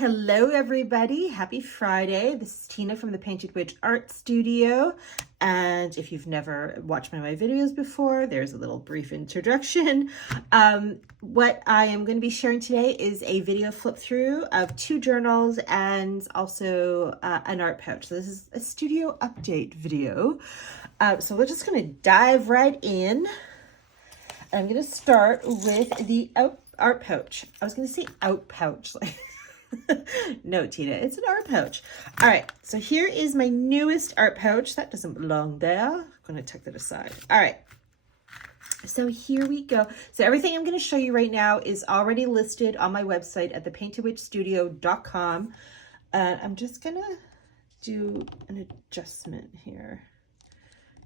Hello everybody, happy Friday. This is Tina from the Painted Witch Art Studio, and if you've never watched my videos before, there's a little brief introduction. What I am going to be sharing today is a video flip through of 2 journals and also an art pouch. So this is a studio update video. So we're just going to dive right in. I'm going to start with the art pouch. I was going to say out pouch, like no, Tina, it's an art pouch. All right, so here is my newest art pouch. That doesn't belong there. I'm going to tuck that aside. All right, so here we go. So everything I'm going to show you right now is already listed on my website at thepaintedwitchstudio.com. I'm just going to do an adjustment here.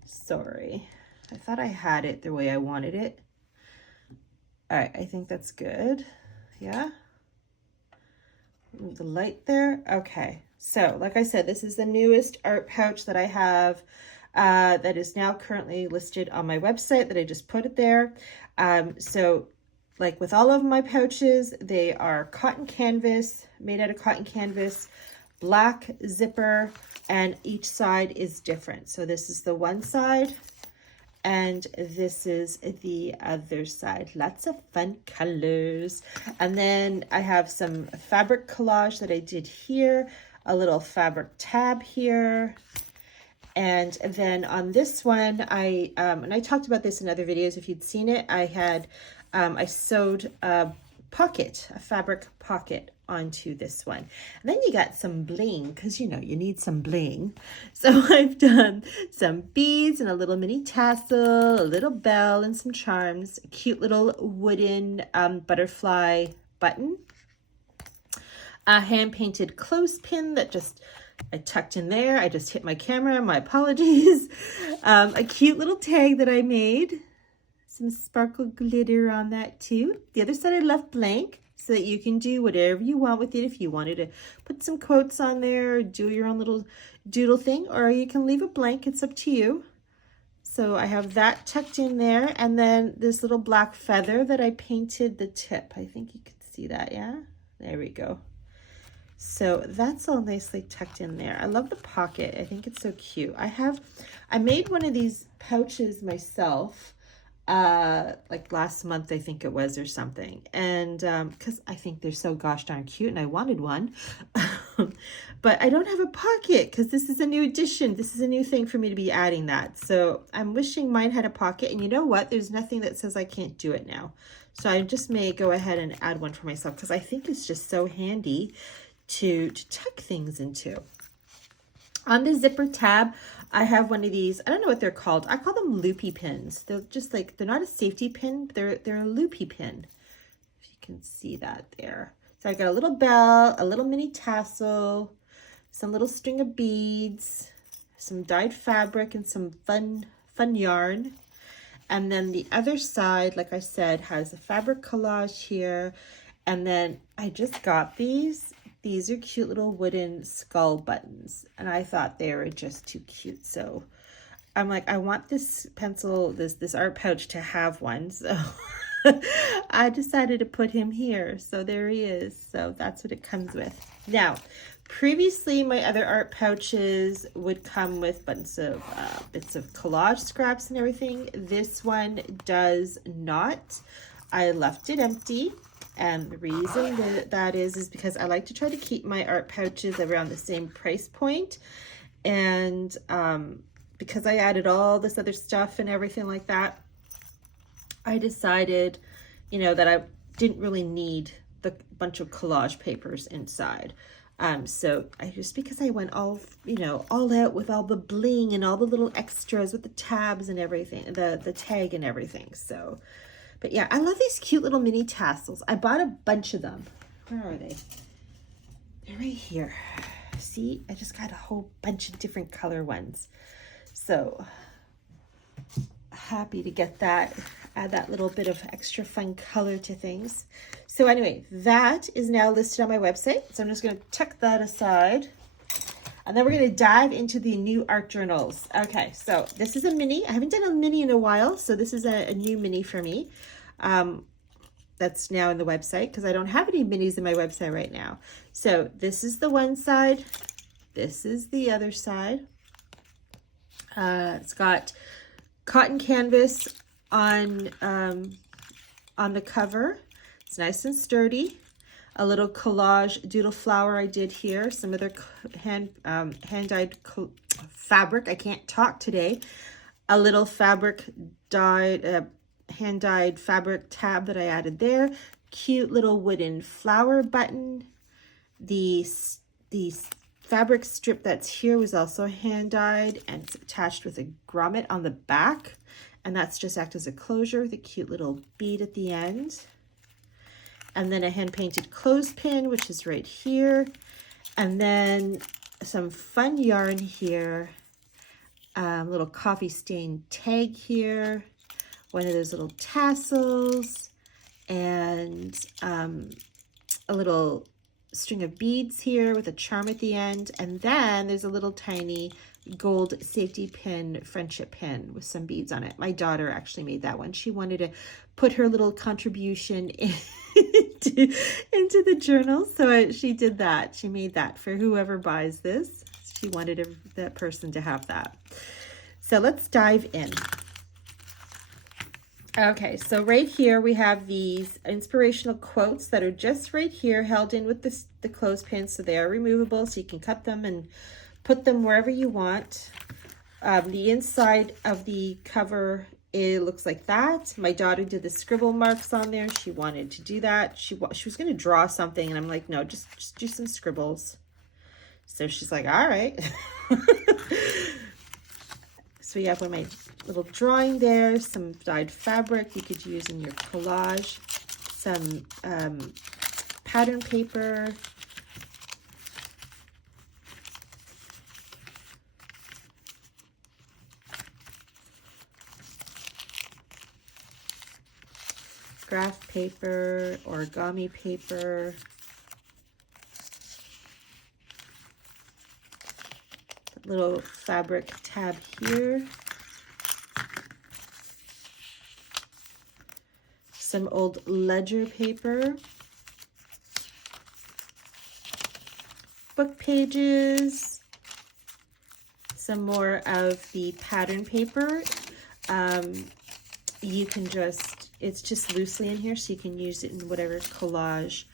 Sorry, I thought I had it the way I wanted it. All right, I think that's good. Yeah. Move the light there. Okay, so like I said, this is the newest art pouch that I have that is now currently listed on my website that I just put it there. So like with all of my pouches, they are cotton canvas, made out of cotton canvas, black zipper, and each side is different. So this is the one side and this is the other side. Lots of fun colors. And then I have some fabric collage that I did here, a little fabric tab here. And then on this one, and I talked about this in other videos if you'd seen it, I had, I sewed a fabric pocket onto this one. And then you got some bling, because you know you need some bling. So I've done some beads and a little mini tassel, a little bell and some charms, a cute little wooden butterfly button, a hand-painted clothespin that I tucked in there. I just hit my camera, my apologies. A cute little tag that I made, some sparkle glitter on that too. The other side I left blank so that you can do whatever you want with it. If you wanted to put some quotes on there, do your own little doodle thing, or you can leave it blank. It's up to you. So I have that tucked in there, and then this little black feather that I painted the tip. I think you can see that, yeah? There we go. So that's all nicely tucked in there. I love the pocket. I think it's so cute. I made one of these pouches myself like last month, I think it was, or something, and because I think they're so gosh darn cute and I wanted one. But I don't have a pocket because this is a new addition. This is a new thing for me to be adding that, so I'm wishing mine had a pocket. And you know what, there's nothing that says I can't do it now, so I just may go ahead and add one for myself because I think it's just so handy to tuck things into. On the zipper tab, I have one of these, I don't know what they're called. I call them loopy pins. They're just like, they're not a safety pin, they're a loopy pin. If you can see that there. So I got a little bell, a little mini tassel, some little string of beads, some dyed fabric, and some fun yarn. And then the other side, like I said, has a fabric collage here. And then I just got these. These are cute little wooden skull buttons, and I thought they were just too cute. So I'm like, I want this pencil, this art pouch to have one. So I decided to put him here. So there he is. So that's what it comes with. Now, previously my other art pouches would come with bunches of bits of collage scraps and everything. This one does not. I left it empty. And the reason that is because I like to try to keep my art pouches around the same price point. And because I added all this other stuff and everything like that, I decided, you know, that I didn't really need the bunch of collage papers inside. So because I went all out with all the bling and all the little extras with the tabs and everything, the tag and everything. So, but yeah, I love these cute little mini tassels. I bought a bunch of them. Where are they? They're right here. See, I just got a whole bunch of different color ones. So happy to get that, add that little bit of extra fun color to things. So anyway, that is now listed on my website. So I'm just going to tuck that aside. And then we're going to dive into the new art journals. Okay, so this is a mini. I haven't done a mini in a while, so this is a new mini for me. that that's now in the website, because I don't have any minis in my website right now. So this is the one side. This is the other side. It's got cotton canvas on the cover. It's nice and sturdy. A little collage doodle flower I did here. Some other hand-dyed fabric. I can't talk today. A little fabric dyed, hand-dyed fabric tab that I added there. Cute little wooden flower button. The fabric strip that's here was also hand-dyed, and it's attached with a grommet on the back, and that's just act as a closure. The cute little bead at the end. And then a hand-painted clothespin, which is right here. And then some fun yarn here. Little coffee stain tag here. One of those little tassels. And a little string of beads here with a charm at the end. And then there's a little tiny gold safety pin, friendship pin with some beads on it. My daughter actually made that one. She wanted to put her little contribution into the journal, so she did that. She made that for whoever buys this. She wanted that person to have that. So let's dive in. Okay, so right here we have these inspirational quotes that are just right here held in with the clothespin, so they are removable, so you can cut them and put them wherever you want. The inside of the cover, it looks like that. My daughter did the scribble marks on there. She wanted to do that. She was going to draw something, and I'm like, no, just do some scribbles. So she's like, all right. So we have one of my little drawing there, some dyed fabric you could use in your collage, some pattern paper, graph paper, origami paper, little fabric tab here, some old ledger paper, book pages, some more of the pattern paper. You can it's just loosely in here, so you can use it in whatever collage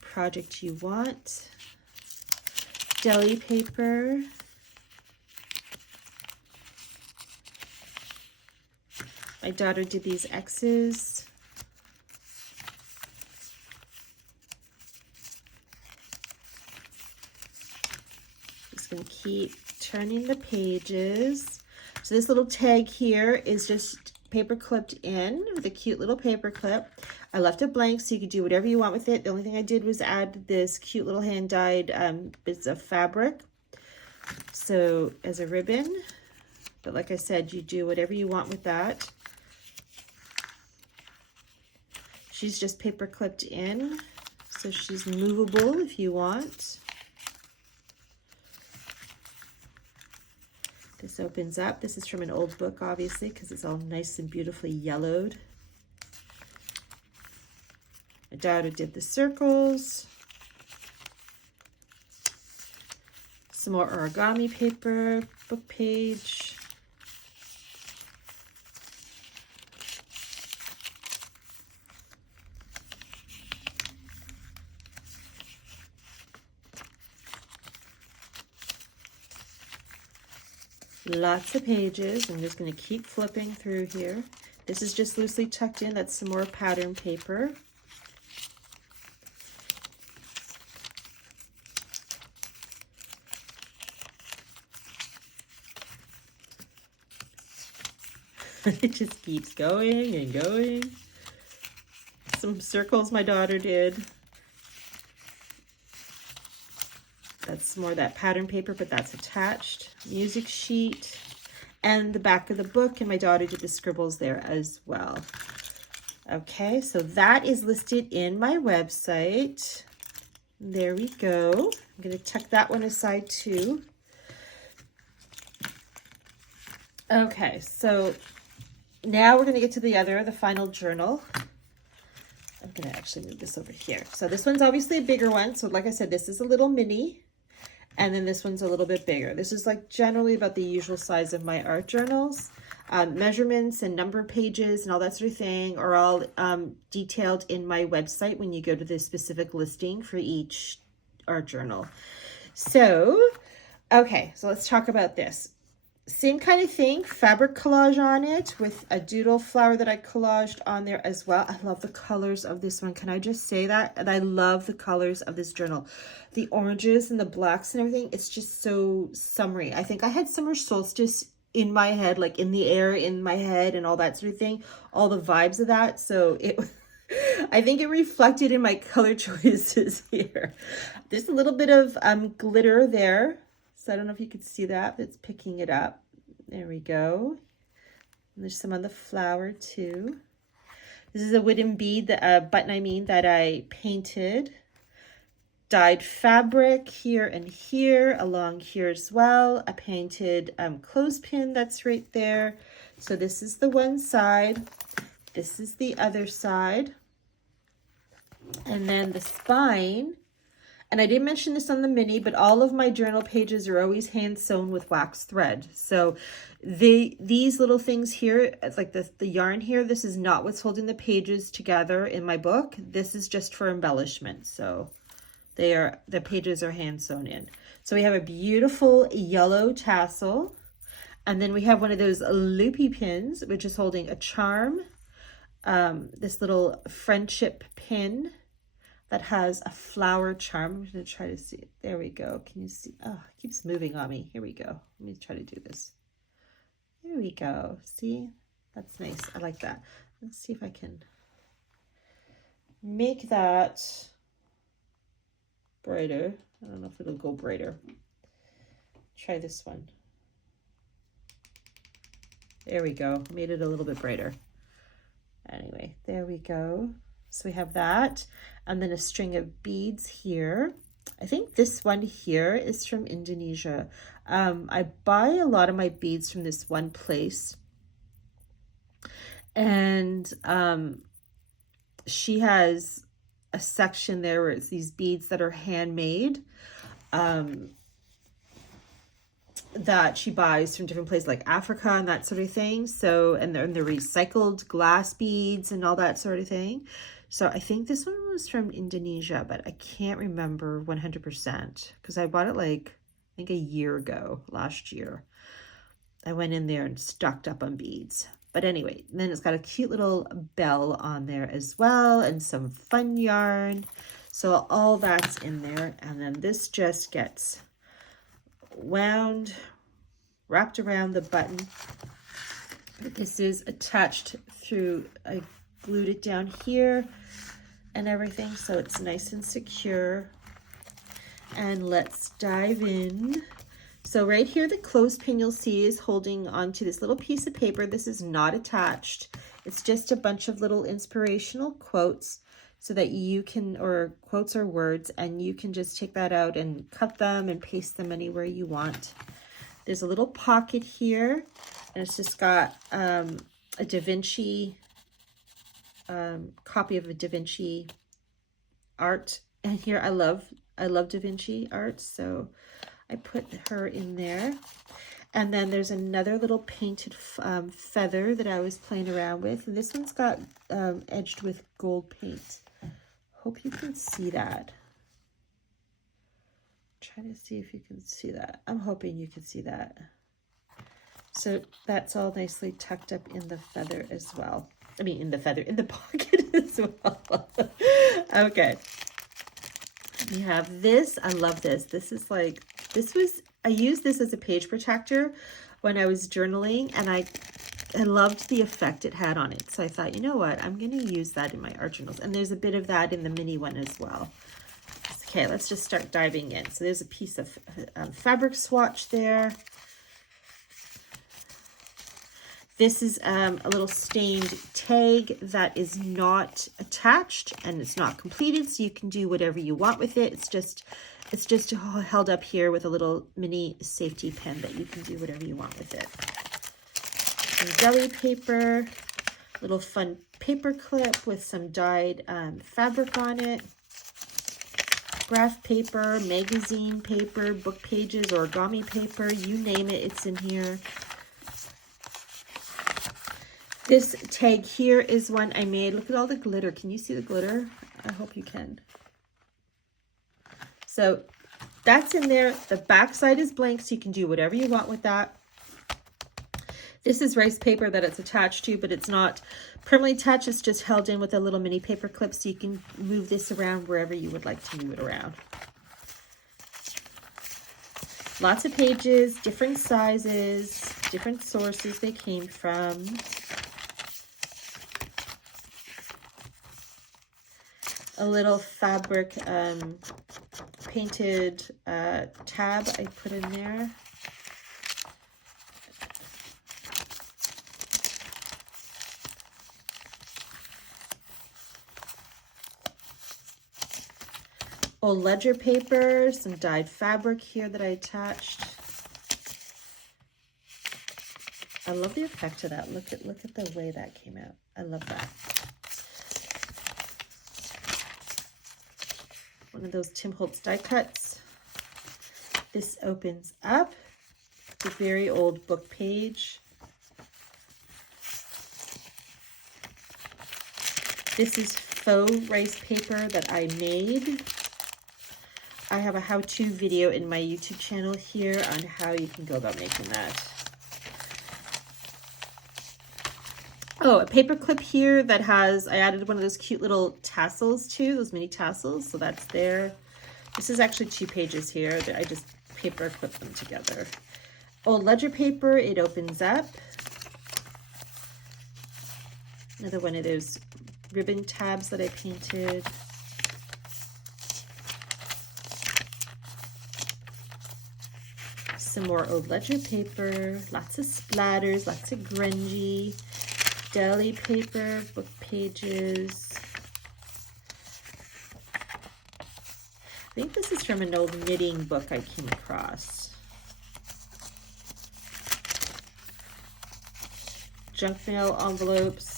project you want. Deli paper. My daughter did these X's. Just going to keep turning the pages. So this little tag here is just paper clipped in with a cute little paper clip. I left it blank so you could do whatever you want with it. The only thing I did was add this cute little hand-dyed bits of fabric, so as a ribbon. But like I said, you do whatever you want with that. She's just paper clipped in, so she's movable if you want. This opens up. This is from an old book, obviously, because it's all nice and beautifully yellowed. My daughter did the circles. Some more origami paper, book page. Lots of pages. I'm just going to keep flipping through here. This is just loosely tucked in. That's some more pattern paper. It just keeps going and going. Some circles my daughter did. That's more that pattern paper, but that's attached. Music sheet and the back of the book, and my daughter did the scribbles there as well. Okay, so that is listed in my website. There we go. I'm going to tuck that one aside too. Okay, so now we're going to get to the final journal. I'm going to actually move this over here. So this one's obviously a bigger one. So like I said, this is a little mini. And then this one's a little bit bigger. This is like generally about the usual size of my art journals. Measurements and number pages and all that sort of thing are all detailed in my website when you go to the specific listing for each art journal. So, okay, so let's talk about this. Same kind of thing, fabric collage on it with a doodle flower that I collaged on there as well. I love the colors of this one. Can I just say that? And I love the colors of this journal. The oranges and the blacks and everything, it's just so summery. I think I had summer solstice in my head, like in the air, in my head and all that sort of thing. All the vibes of that. So it, I think it reflected in my color choices here. There's a little bit of glitter there. So I don't know if you could see that, but it's picking it up. There we go. And there's some on the flower too. This is a wooden bead, button that I painted. Dyed fabric here and here, along here as well. A painted clothespin that's right there. So this is the one side. This is the other side. And then the spine. And I didn't mention this on the mini, but all of my journal pages are always hand sewn with wax thread. So these little things here, it's like the yarn here, this is not what's holding the pages together in my book. This is just for embellishment. So the pages are hand sewn in. So we have a beautiful yellow tassel. And then we have one of those loopy pins, which is holding a charm. This little friendship pin that has a flower charm. I'm going to try to see it. There we go. Can you see? Oh, it keeps moving on me. Here we go. Let me try to do this. There we go. See? That's nice. I like that. Let's see if I can make that brighter. I don't know if it'll go brighter. Try this one. There we go. Made it a little bit brighter. Anyway, there we go. So we have that, and then a string of beads here. I think this one here is from Indonesia. I buy a lot of my beads from this one place, and she has a section there where it's these beads that are handmade, that she buys from different places like Africa and that sort of thing. So, and they're recycled glass beads and all that sort of thing. So I think this one was from Indonesia, but I can't remember 100% because I bought it like, I think a year ago, last year. I went in there and stocked up on beads. But anyway, then it's got a cute little bell on there as well and some fun yarn. So all that's in there. And then this just gets wound, wrapped around the button. This is attached through, I glued it down here and everything, so it's nice and secure. And let's dive in. So right here, the clothespin you'll see is holding onto this little piece of paper. This is not attached. It's just a bunch of little inspirational quotes so that you can, or quotes or words, and you can just take that out and cut them and paste them anywhere you want. There's a little pocket here, and it's just got a Da Vinci copy of a Da Vinci art. And here I love Da Vinci art, so I put her in there. And then there's another little painted feather that I was playing around with, and this one's got edged with gold paint. Hope you can see that. Trying to see if you can see that. I'm hoping you can see that. So that's all nicely tucked up in the feather as well. I mean, in the pocket as well. Okay. We have this. I love this. This is like, I used this as a page protector when I was journaling, and I loved the effect it had on it. So I thought, you know what, I'm going to use that in my art journals. And there's a bit of that in the mini one as well. Okay, let's just start diving in. So there's a piece of fabric swatch there. This is a little stained tag that is not attached and it's not completed, so you can do whatever you want with it. It's just held up here with a little mini safety pin that you can do whatever you want with it. Some jelly paper. Little fun paper clip with some dyed fabric on it. Graph paper, magazine paper, book pages, origami paper, you name it, it's in here. This tag here is one I made. Look at all the glitter. Can you see the glitter? I hope you can. So that's in there. The back side is blank, so you can do whatever you want with that. This is rice paper that it's attached to, but it's not permanently attached. It's just held in with a little mini paper clip, so you can move this around wherever you would like to move it around. Lots of pages, different sizes, different sources they came from. A little fabric painted tab I put in there. Old ledger paper, some dyed fabric here that I attached. I love the effect of that. Look at the way that came out. I love that. One of those Tim Holtz die cuts. This opens up. It's a very old book page. This is faux rice paper that I made. I have a how-to video in my YouTube channel here on how you can go about making that. Oh, a paper clip here that has, I added one of those cute little tassels too, those mini tassels, so that's there. This is actually 2 pages here that I just paper clip them together. Old ledger paper, it opens up. Another one of those ribbon tabs that I painted. Some more old ledger paper, lots of splatters, lots of grungy, deli paper, book pages. I think this is from an old knitting book I came across. Junk mail envelopes.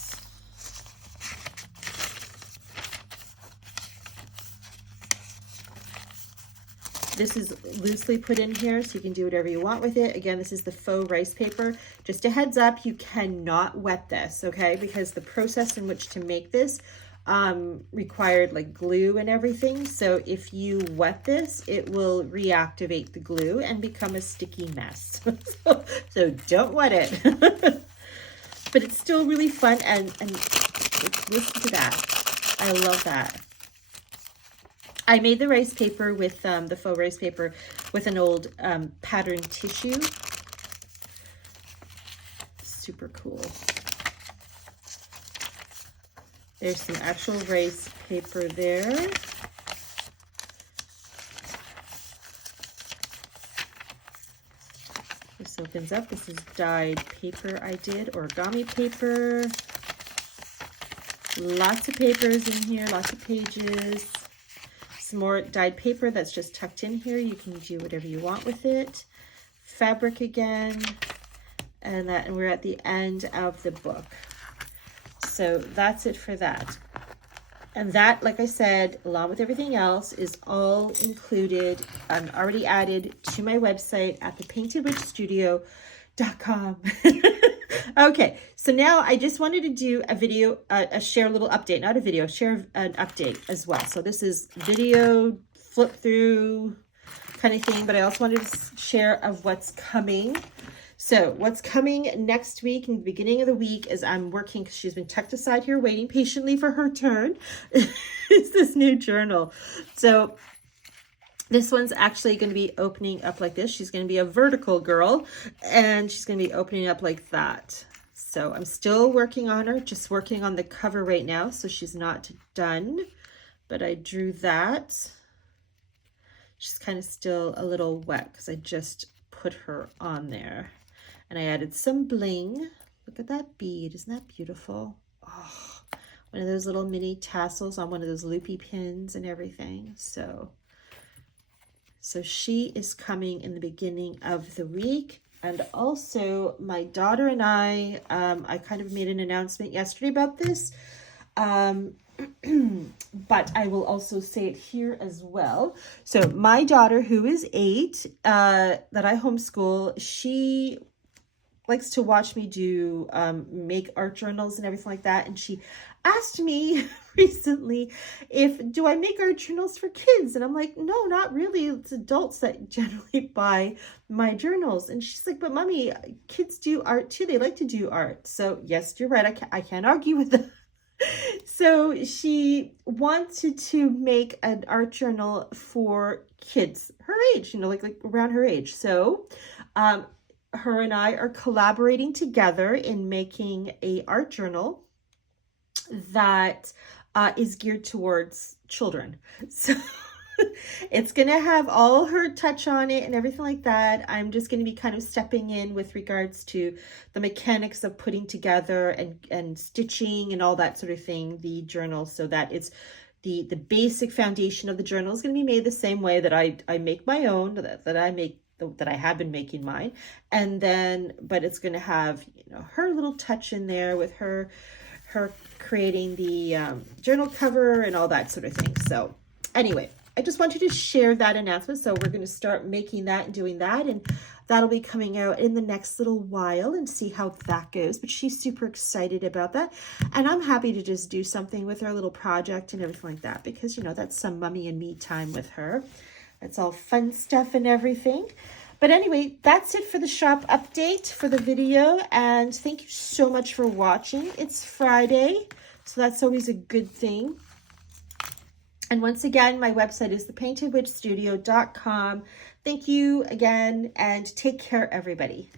This is loosely put in here, so you can do whatever you want with it. Again, this is the faux rice paper. Just a heads up, you cannot wet this, okay? Because the process in which to make this required like glue and everything. So if you wet this, it will reactivate the glue and become a sticky mess. so don't wet it. But it's still really fun, and listen to that. I love that. I made the rice paper with the faux rice paper with an old pattern tissue. Super cool. There's some actual rice paper there. This opens up. This is dyed paper I did, origami paper. Lots of papers in here, lots of pages. Some more dyed paper that's just tucked in here. You can do whatever you want with it. Fabric again. And we're at the end of the book. So that's it for that. And that, like I said, along with everything else, is all included and already added to my website at thepaintedwitchstudio.com. Okay, so now I just wanted to do a video, share a little update, not a video, share an update as well. So this is video flip through kind of thing, but I also wanted to share of what's coming. So what's coming next week, in the beginning of the week, is I'm working, because she's been tucked aside here waiting patiently for her turn. It's this new journal. So this one's actually going to be opening up like this. She's going to be a vertical girl, and she's going to be opening up like that. So I'm still working on her, just working on the cover right now, so she's not done. But I drew that. She's kind of still a little wet because I just put her on there. And I added some bling. Look at that bead. Isn't that beautiful? Oh, one of those little mini tassels on one of those loopy pins and everything. So she is coming in the beginning of the week. And also my daughter and I kind of made an announcement yesterday about this. But I will also say it here as well. So my daughter, who is 8, that I homeschool, she likes to watch me do make art journals and everything like that. And she asked me recently do I make art journals for kids? And I'm like, no, not really. It's adults that generally buy my journals. And she's like, but mommy, kids do art too. They like to do art. So yes, you're right. I can't argue with that. So she wanted to make an art journal for kids her age, like around her age. So her and I are collaborating together in making a art journal that is geared towards children. So it's going to have all her touch on it and everything like that. I'm just going to be kind of stepping in with regards to the mechanics of putting together and stitching and all that sort of thing, the journal, so that it's the basic foundation of the journal is going to be made the same way that I make my own, that I have been making mine. And then, but it's going to have, her little touch in there with her creating the journal cover and all that sort of thing. So anyway, I just wanted to share that announcement. So we're going to start making that and doing that, and that'll be coming out in the next little while, and see how that goes. But she's super excited about that, and I'm happy to just do something with her little project and everything like that, because that's some mommy and me time with her. It's all fun stuff and everything. But anyway, that's it for the shop update for the video, and thank you so much for watching. It's Friday, so that's always a good thing. And once again, my website is thepaintedwitchstudio.com. Thank you again, and take care, everybody.